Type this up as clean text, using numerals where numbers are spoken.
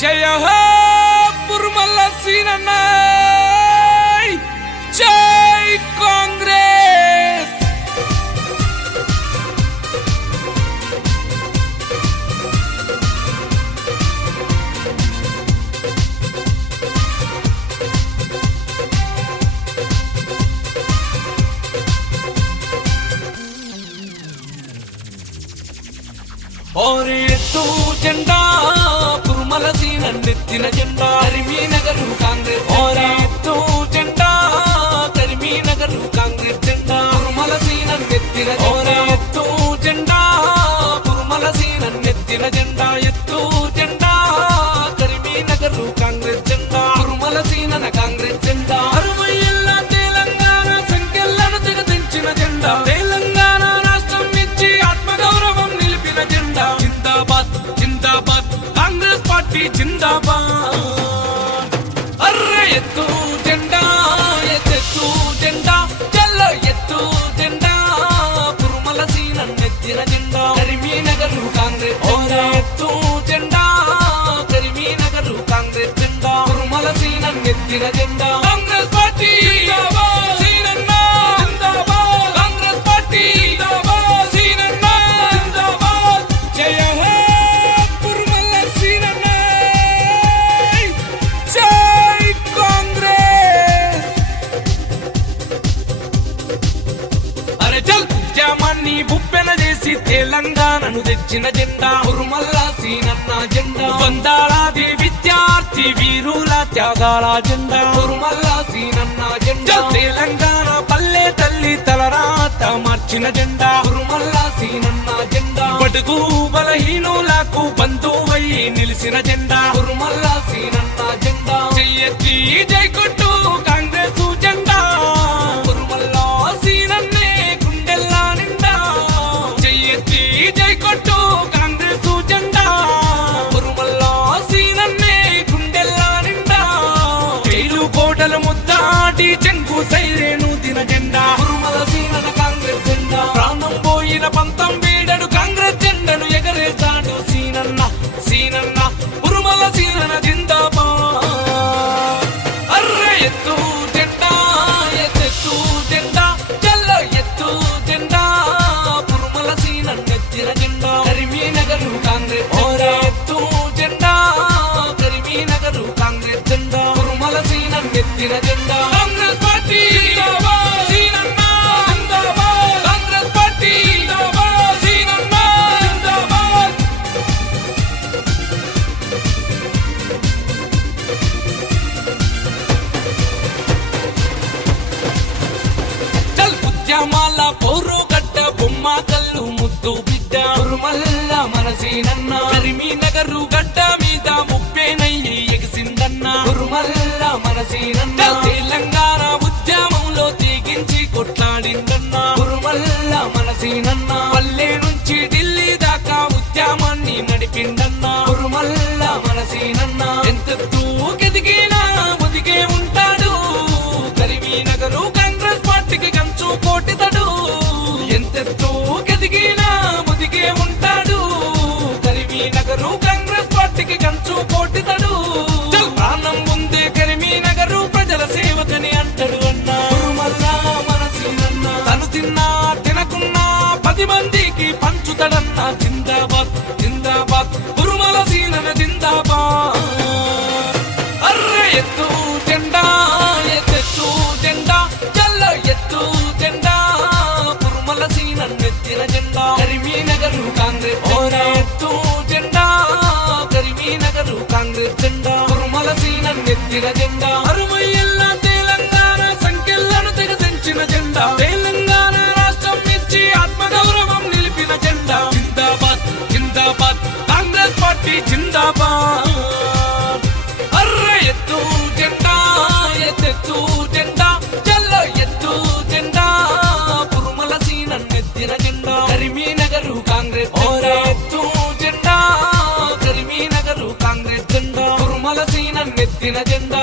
జయ హో పురుమల్ల సీనన్న, జై కాంగ్రెస్. ఓరే ఎత్తు జెండా పురుమల సీనన్నెత్తిన జెండా కరీంనగర్ కాంగ్రెస్. ఓరే ఎత్తు జెండా కరీంనగర్ కాంగ్రెస్ జెండా పురుమల సీనన్నెత్తిన. ఓరే ఎత్తు జెండా పురుమల సీనన్నెత్తిన జెండా, ఎత్తు జెండా కరీంనగర్ కాంగ్రెస్ జెండా పురుమల సీనన కాంగ్రెస్ జెండా. 60 ఏళ్ల తెలంగాణ సంఖ్యలను తెగదించిన జెండా, తెలంగాణ రాష్ట్రం ఇచ్చి ఆత్మగౌరవం నిలిపిన జెండా. జిందాబాద్ జిందాబాద్ కాంగ్రెస్ పార్టీ జిందాబాద్. అర్రే ఎత్తు జెండా ఎత్తు జెండా చల్లో ఎత్తు జెండా పురుమల సీనన్నెత్తిన జెండా కరీంనగర్ కాంగ్రెస్. ఓరే ఎత్తు జెండా కరీంనగర్ కాంగ్రెస్ జెండా పురుమల సీనన్నెత్తిన జెండా. కాంగ్రెస్ పార్టీ జిందాబాద్, సీనన్న జిందాబాద్, కాంగ్రెస్ పార్టీ జిందాబాద్, సీనన్న జిందాబాద్. జయ హో పురుమల సీనన్న, జై కాంగ్రెస్. అరే చల్ ఉద్యమాన్ని బుప్పెన చేసి తెలంగాణను తెచ్చిన జెండా పురుమల్ల సీనన్న జెండా. వందలాది విద్యార్థి వీరుల త్యాగాల జెండా పురుమల్ల సీనన్న జెండా. తెలంగాణ పల్లె తల్లి తలరాత మార్చిన జెండా పురుమల్ల సీనన్న జెండా. బడుగు బలహీనులకు బంధువై నిలిసిన జెండా పురుమల్ల సీనన్న జెండా. చెయ్యెత్తి జై కొట్టు కాంగ్రెస్ జెండా పురుమల్ల సీనన్నే గుండెల్లా నిండా. చెయ్యెత్తి జై కొట్టు కాంగ్రెస్ జెండా పురుమల్ల సీనన్నే గుండెల్లా నిండా. జైలు కోటలు ముద్దాటి చెంగు సైరేను దిన జెండా పురుమల సీనన కాంగ్రెస్ జెండా. ప్రాణం పోయిన పంతం వీడడు కాంగ్రెస్ జెండను ఎగరేస్తాడు సీనన్న సీనన్న పురుమల సీనన జిందాబాద్. అర్రే ఎత్తు జెండా ఎత్తు జెండా చల్లో ఎత్తు జెండా పురుమల సీనన్నెత్తిన జెండా కరీంనగర్ కాంగ్రెస్. ఓరే ఎత్తు జెండా కరీంనగర్ కాంగ్రెస్ జెండా పురుమల సీనన్నెత్తిన జెండా. కాంగ్రెస్ పార్టీ జిందాబాద్, సీనన్న జిందాబాద్, కాంగ్రెస్ పార్టీ జిందాబాద్, సీనన్న జిందాబాద్. చల్ ఉద్యమాల పౌరు గడ్డ బొమ్మ కల్లు ముద్దు బిడ్డ పురుమల్ల మన సీనన్న. కరీంనగర్ గడ్డ మీద ముప్పేనయ్యి ఎగిసిందన్న పురుమల్ల మన సీనన్న. తెలంగాణ ఉద్యమంలో తెగించి కొట్లాడిందన్న పురుమల్ల మన సీనన్న. పల్లె నుంచి ఢిల్లీ దాకా ఉద్యమాన్ని నడిపిందన్న పురుమల్ల మన సీనన్న. ఎంతెత్తు కెదిగినా ఒదిగే ఉంటాడు కరీంనగర్ కాంగ్రెస్ పార్టీకి కంచు కోటితడు. ఎంతెత్తు కెదిగినా ఒదిగే ఉంటాడు కరీంనగర్ కాంగ్రెస్ పార్టీకి కంచు కోటితడు. చల్ ప్రాణం ముందే కరీంనగర్ ప్రజల సేవకని అంటాడు అన్న పురుమల్ల మన సీనన్న. తను తిన్నా తినకున్నా 10 మందికి పంచుతాడన్న. జిందాబాద్ జిందాబాద్ పురుమల సీనన జిందాబాద్. అర్రే ఎత్తు జెండా ఎత్తు జెండా చల్లో ఎత్తు జెండా పురుమల సీనన్నెత్తిన జెండా కరీంనగర్ కాంగ్రెస్. ఓరే ఎత్తు జెండా కరీంనగర్ కాంగ్రెస్ జెండా పురుమల సీనన్నెత్తిన జెండా. 60 ఏళ్ల తెలంగాణ సంఖ్యలను తెగదించిన జెండా, తెలంగాణ రాష్ట్రం ఇచ్చి ఆత్మగౌరవం నిలిపిన జెండా. జిందాబాద్ జిందాబాద్ కాంగ్రెస్ పార్టీ జిందాబాద్. అర్రే ఎత్తు జెండా ఎత్తు జెండా చల్లో ఎత్తు జెండా పురుమల సీనన్నెత్తిన జెండా కరీంనగర్ కాంగ్రెస్. ఓరే ఎత్తు జెండా కరీంనగర్ కాంగ్రెస్ జెండా పురుమల సీనన్నెత్తిన జెండా.